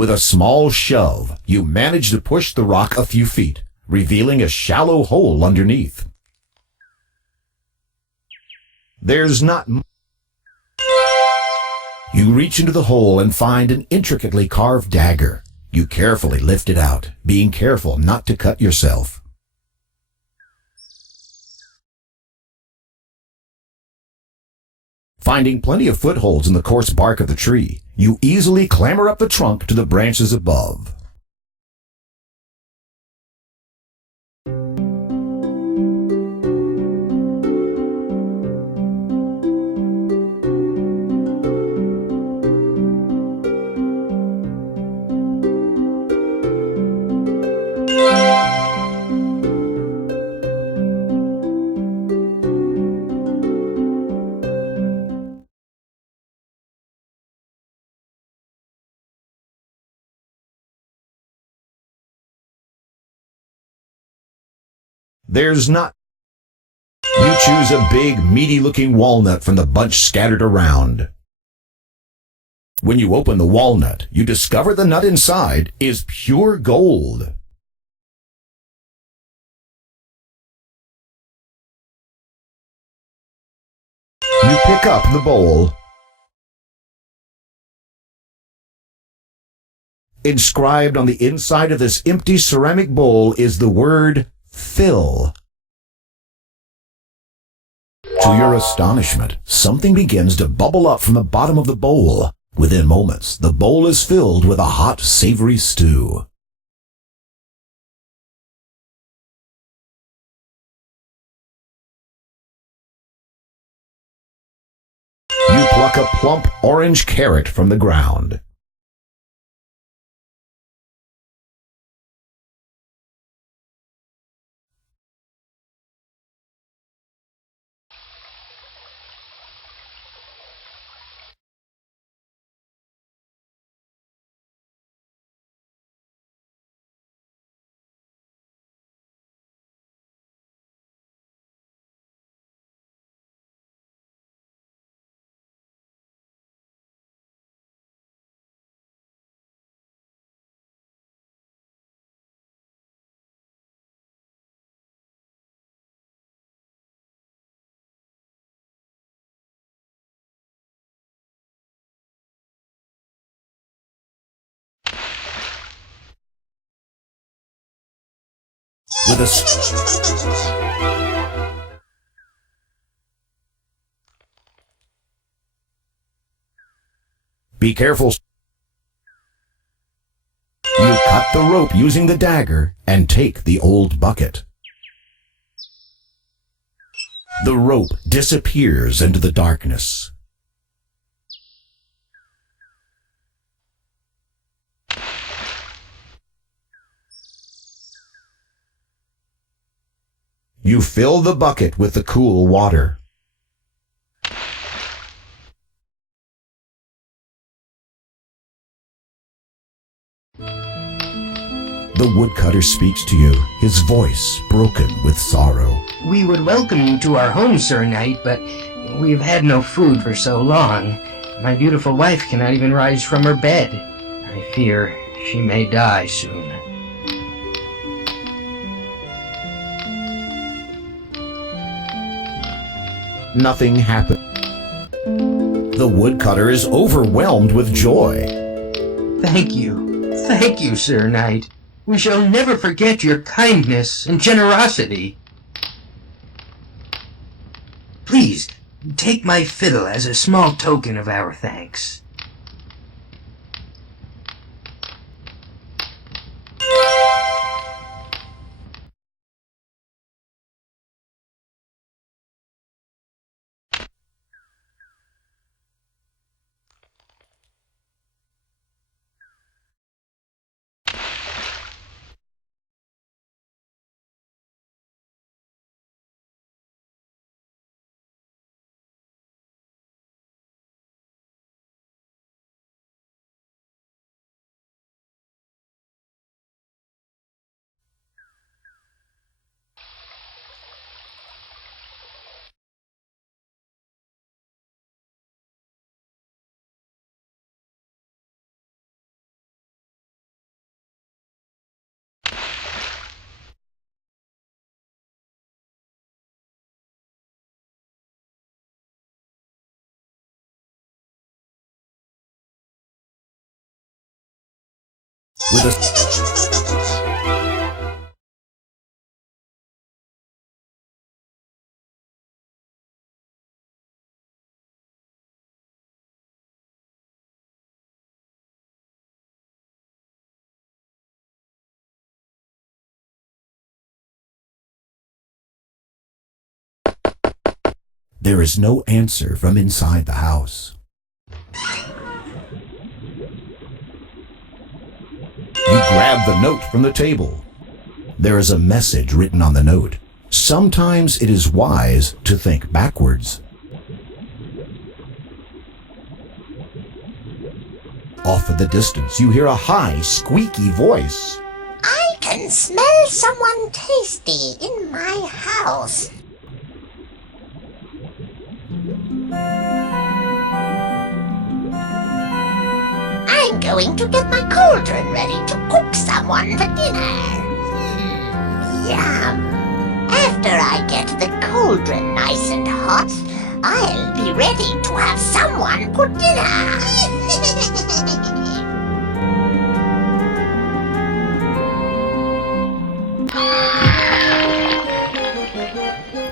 With a small shove, you manage to push the rock a few feet, revealing a shallow hole underneath. There's not much. You reach into the hole and find an intricately carved dagger. You carefully lift it out, being careful not to cut yourself. Finding plenty of footholds in the coarse bark of the tree, you easily clamber up the trunk to the branches above. There's not. You choose a big, meaty-looking walnut from the bunch scattered around. When you open the walnut, you discover the nut inside is pure gold. You pick up the bowl. Inscribed on the inside of this empty ceramic bowl is the word fill. To your astonishment, something begins to bubble up from the bottom of the bowl. Within moments, the bowl is filled with a hot, savory stew. You pluck a plump orange carrot from the ground. With Be careful. You cut the rope using the dagger and take the old bucket. The rope disappears into the darkness. You fill the bucket with the cool water. The woodcutter speaks to you, his voice broken with sorrow. We would welcome you to our home, Sir Knight, but we've had no food for so long. My beautiful wife cannot even rise from her bed. I fear she may die soon. Nothing happened. The woodcutter is overwhelmed with joy. Thank you, Sir Knight. We shall never forget your kindness and generosity. Please, take my fiddle as a small token of our thanks. With a There is no answer from inside the house. You grab the note from the table. There is a message written on the note. Sometimes it is wise to think backwards. Off in the distance, you hear a high, squeaky voice. I can smell someone tasty in my house. I'm going to get my cauldron ready to cook someone for dinner. Yum. After I get the cauldron nice and hot, I'll be ready to have someone for dinner.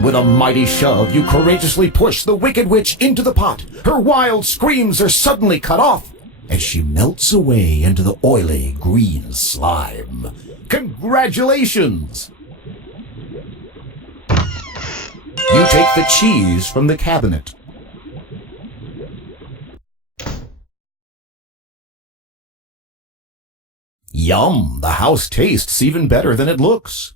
With a mighty shove, you courageously push the Wicked Witch into the pot. Her wild screams are suddenly cut off as she melts away into the oily green slime. Congratulations! You take the cheese from the cabinet. Yum! The house tastes even better than it looks.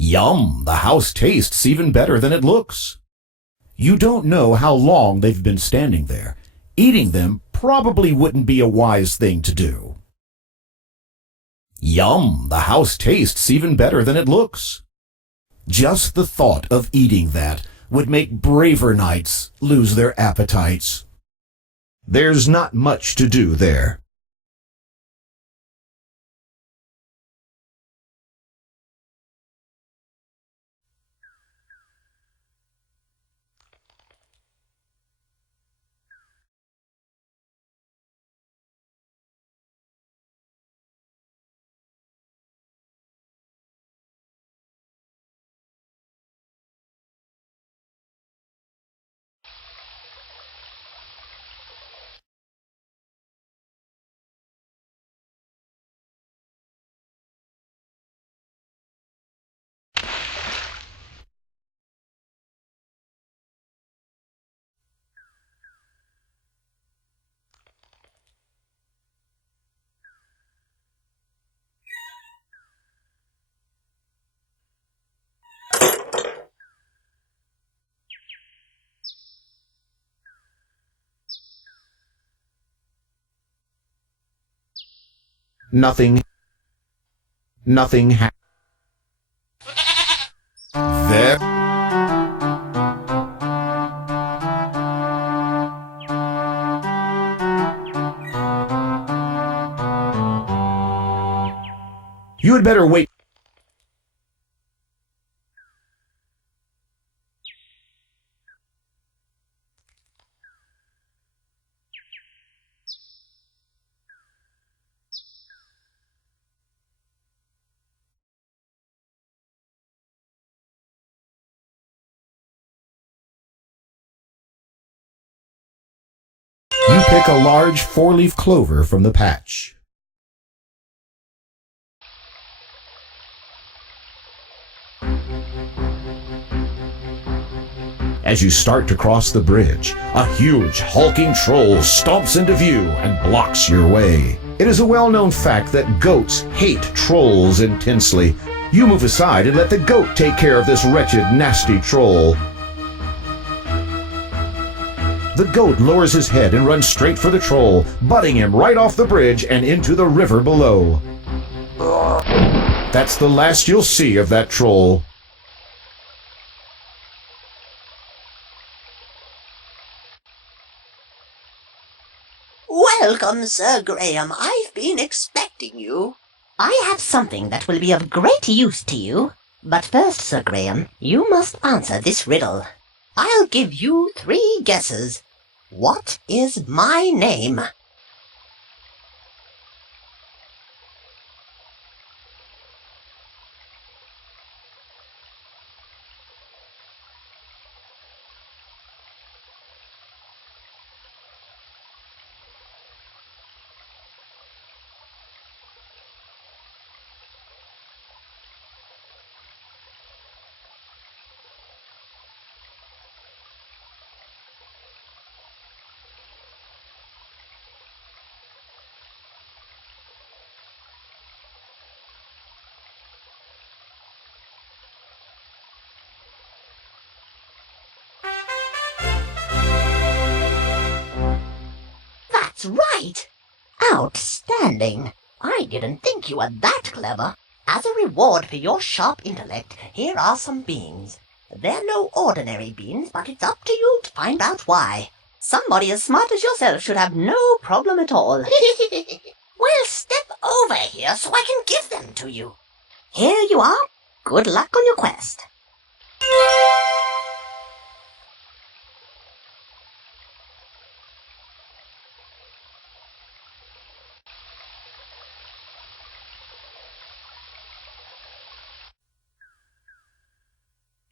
Yum! The house tastes even better than it looks. You don't know how long they've been standing there. Eating them probably wouldn't be a wise thing to do. Yum! The house tastes even better than it looks. Just the thought of eating that would make braver knights lose their appetites. There's not much to do there. Nothing happened. There. You had better wait. You pick a large four-leaf clover from the patch. As you start to cross the bridge, a huge, hulking troll stomps into view and blocks your way. It is a well-known fact that goats hate trolls intensely. You move aside and let the goat take care of this wretched, nasty troll. The goat lowers his head and runs straight for the troll, butting him right off the bridge and into the river below. That's the last you'll see of that troll. Welcome, Sir Graham. I've been expecting you. I have something that will be of great use to you. But first, Sir Graham, you must answer this riddle. I'll give you 3 guesses. What is my name? That's right! Outstanding! I didn't think you were that clever. As a reward for your sharp intellect, here are some beans. They're no ordinary beans, but it's up to you to find out why. Somebody as smart as yourself should have no problem at all. Well, step over here so I can give them to you. Here you are. Good luck on your quest.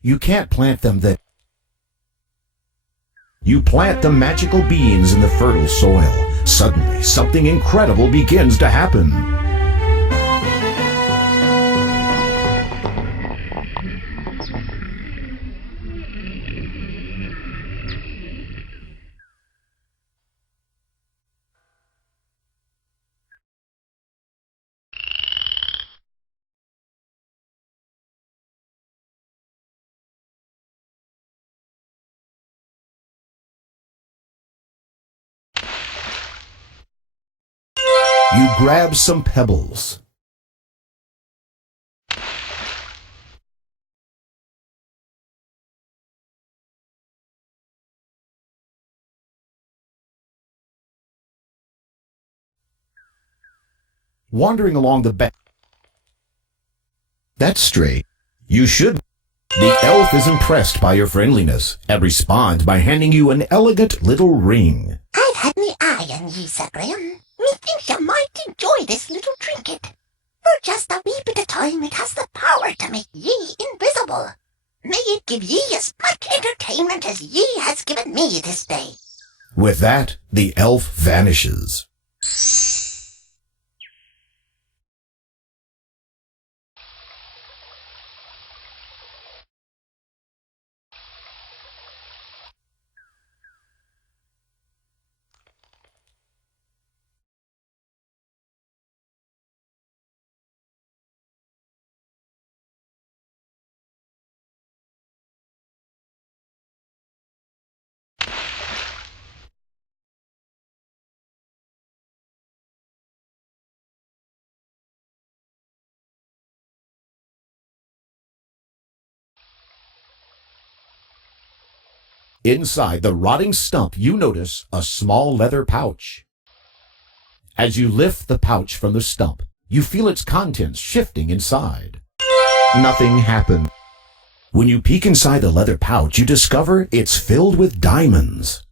You can't plant them there. You plant the magical beans in the fertile soil. Suddenly, something incredible begins to happen. You grab some pebbles. Wandering along the bank. That's straight. You should. The elf is impressed by your friendliness and responds by handing you an elegant little ring. I've had me eye on ye, Sir Graham. Methinks you might enjoy this little trinket. For just a wee bit of time it has the power to make ye invisible. May it give ye as much entertainment as ye has given me this day. With that, the elf vanishes. Inside the rotting stump, you notice a small leather pouch. As you lift the pouch from the stump, you feel its contents shifting inside. Nothing happened. When you peek inside the leather pouch, you discover it's filled with diamonds.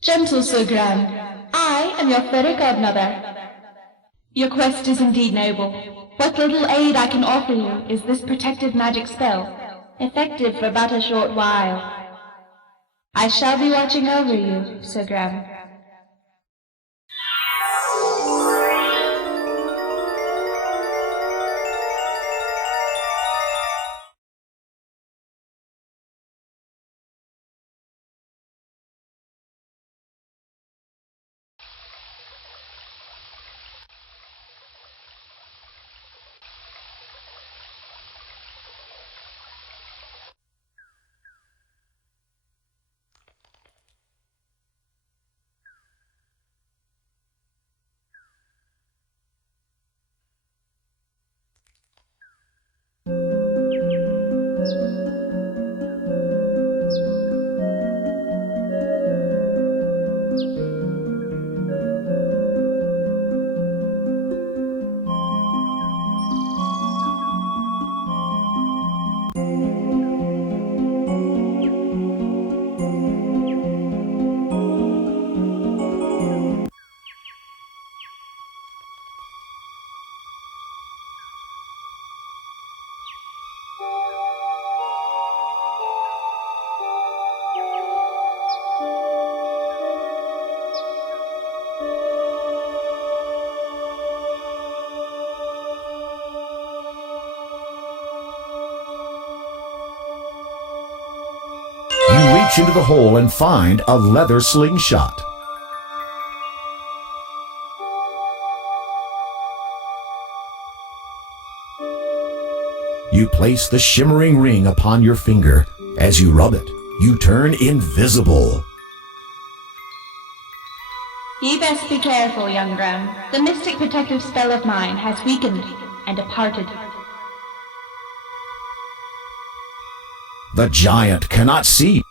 Gentle Sir Graham, I am your fairy godmother. Your quest is indeed noble. What little aid I can offer you is this protective magic spell, effective for but a short while. I shall be watching over you, Sir Graham. reach into the hole and find a leather slingshot. You place the shimmering ring upon your finger. As you rub it, you turn invisible. Ye best be careful, young Graham. The mystic protective spell of mine has weakened and departed. The giant cannot see.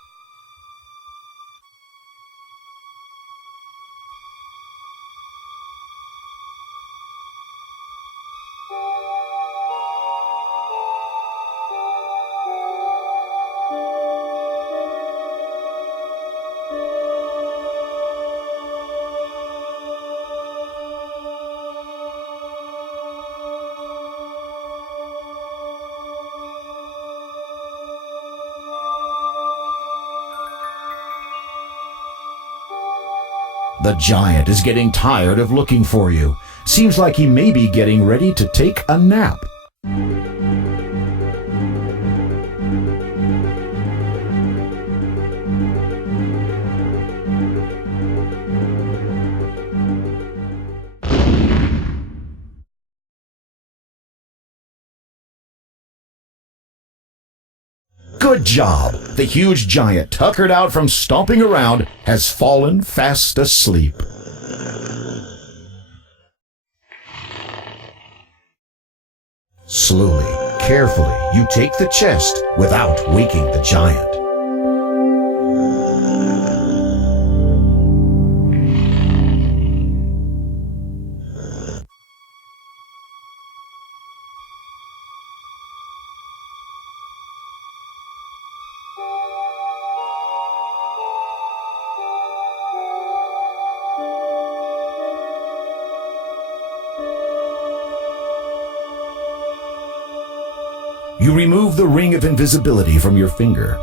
The giant is getting tired of looking for you. Seems like he may be getting ready to take a nap. Good job! The huge giant, tuckered out from stomping around, has fallen fast asleep. Slowly, carefully, you take the chest without waking the giant. You remove the ring of invisibility from your finger.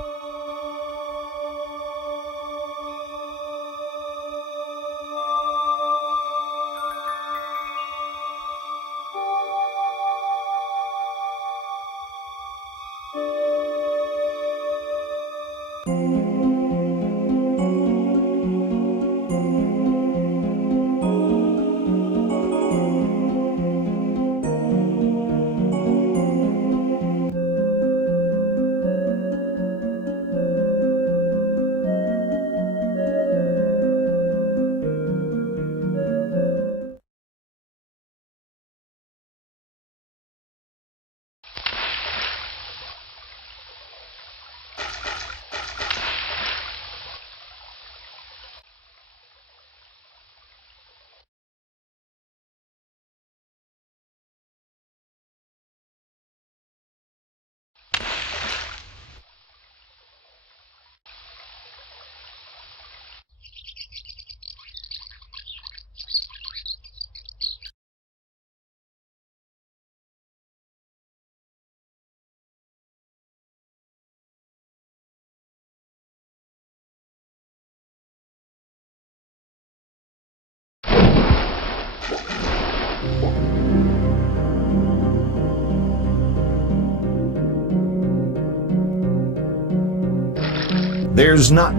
There's not...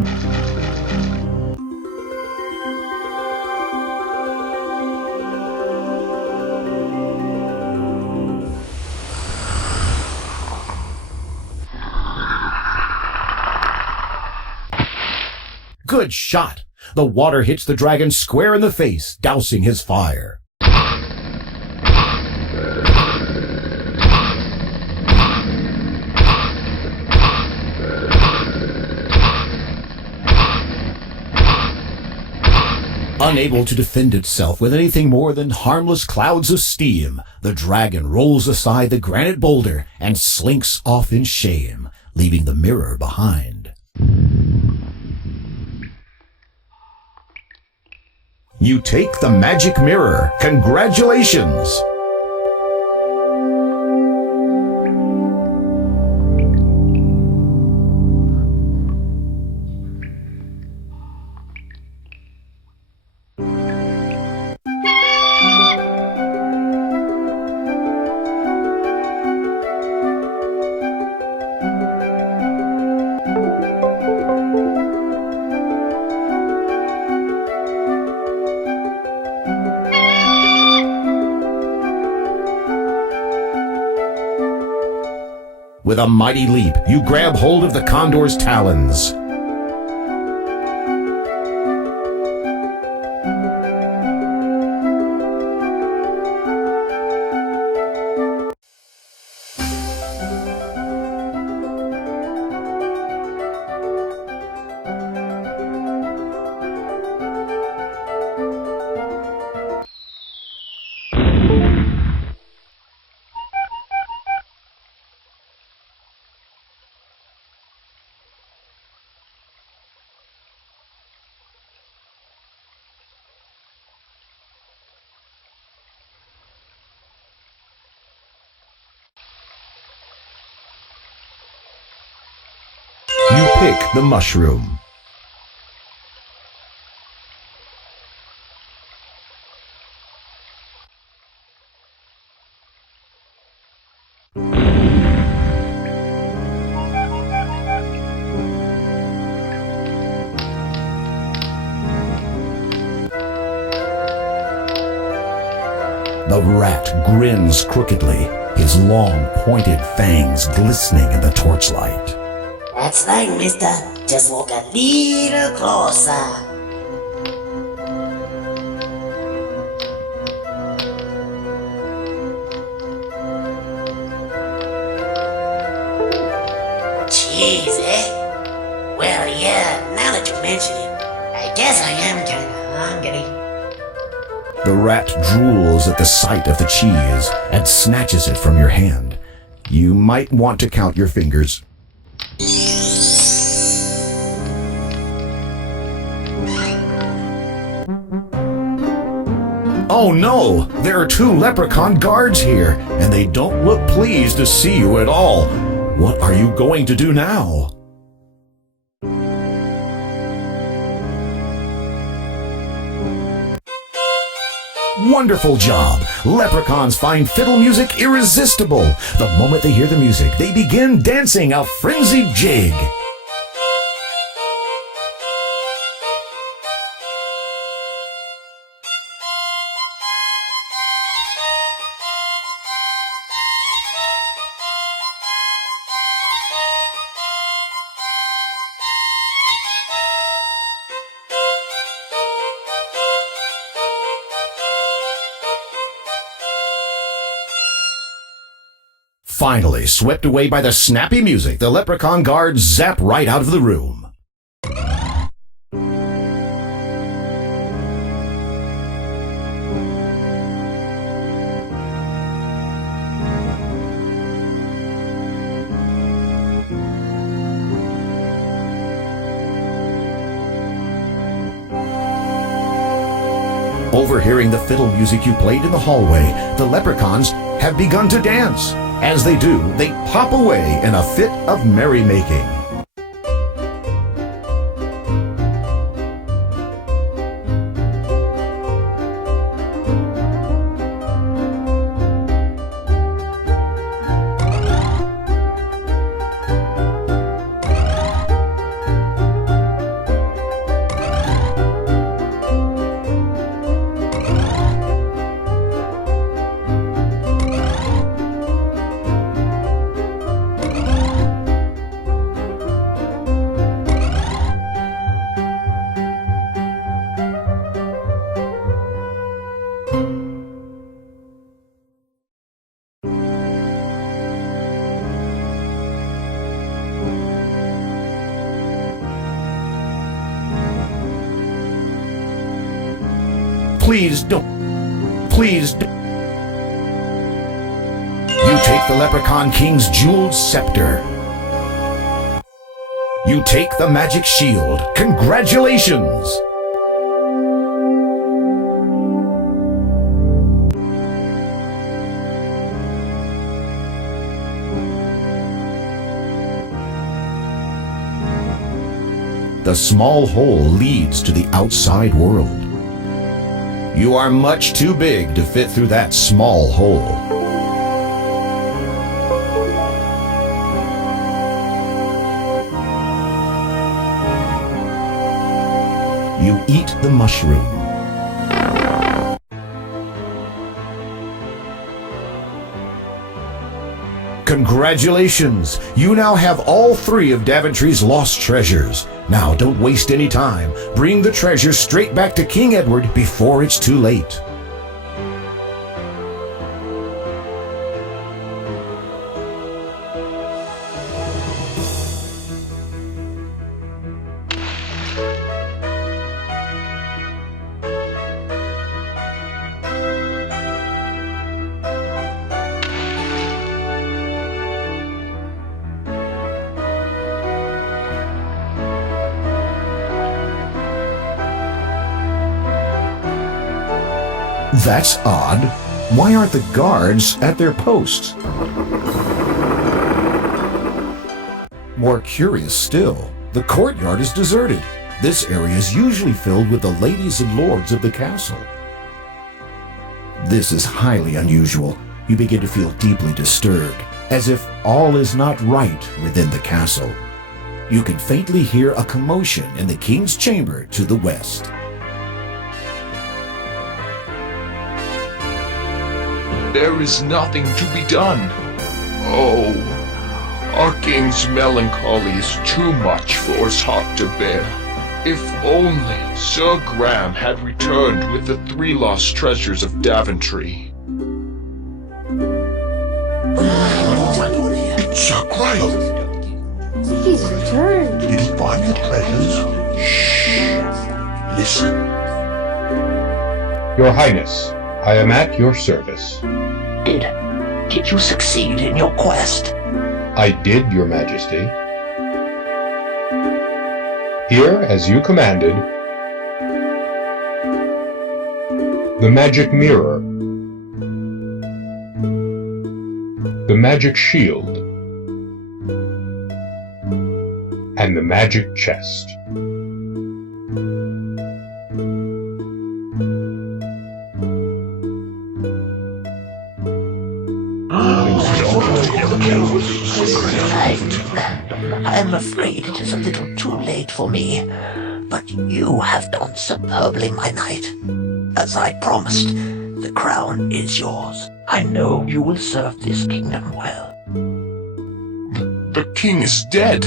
Good shot! The water hits the dragon square in the face, dousing his fire. Unable to defend itself with anything more than harmless clouds of steam, the dragon rolls aside the granite boulder and slinks off in shame, leaving the mirror behind. You take the magic mirror. Congratulations! With a mighty leap, you grab hold of the condor's talons. You pick the mushroom. The rat grins crookedly, his long, pointed fangs glistening in the torchlight. That's right, mister. Just walk a little closer. Cheese, eh? Well, yeah, now that you mention it, I guess I am kinda hungry. The rat drools at the sight of the cheese and snatches it from your hand. You might want to count your fingers. Oh no! There are two leprechaun guards here, and they don't look pleased to see you at all. What are you going to do now? Wonderful job! Leprechauns find fiddle music irresistible. The moment they hear the music, they begin dancing a frenzied jig. Finally, swept away by the snappy music, the leprechaun guards zap right out of the room. Overhearing the fiddle music you played in the hallway, the leprechauns have begun to dance. As they do, they pop away in a fit of merrymaking. Please don't. Please don't. You take the Leprechaun King's jeweled scepter. You take the magic shield. Congratulations! The small hole leads to the outside world. You are much too big to fit through that small hole. You eat the mushroom. Congratulations! You now have all 3 of Daventry's lost treasures. Now, don't waste any time. Bring the treasure straight back to King Edward before it's too late. That's odd. Why aren't the guards at their posts? More curious still, the courtyard is deserted. This area is usually filled with the ladies and lords of the castle. This is highly unusual. You begin to feel deeply disturbed, as if all is not right within the castle. You can faintly hear a commotion in the king's chamber to the west. There is nothing to be done. Oh, our king's melancholy is too much for his heart to bear. If only Sir Graham had returned with the 3 lost treasures of Daventry. Sir Graham! He's returned. Did he find the treasures? Shh! Listen. Your Highness, I am at your service. Did you succeed in your quest? I did, Your Majesty. Here, as you commanded, the magic mirror, the magic shield, and the magic chest. I'm afraid it is a little too late for me, but you have done superbly, my knight. As I promised, the crown is yours. I know you will serve this kingdom well. The king is dead.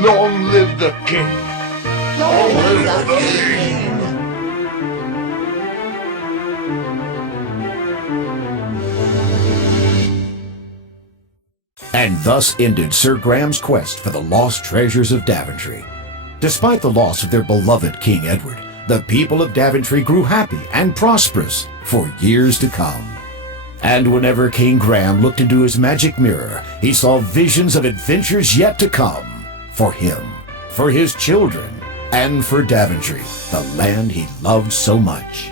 Long live the king! Long live the king! And thus ended Sir Graham's quest for the lost treasures of Daventry. Despite the loss of their beloved King Edward, the people of Daventry grew happy and prosperous for years to come. And whenever King Graham looked into his magic mirror, he saw visions of adventures yet to come for him, for his children, and for Daventry, the land he loved so much.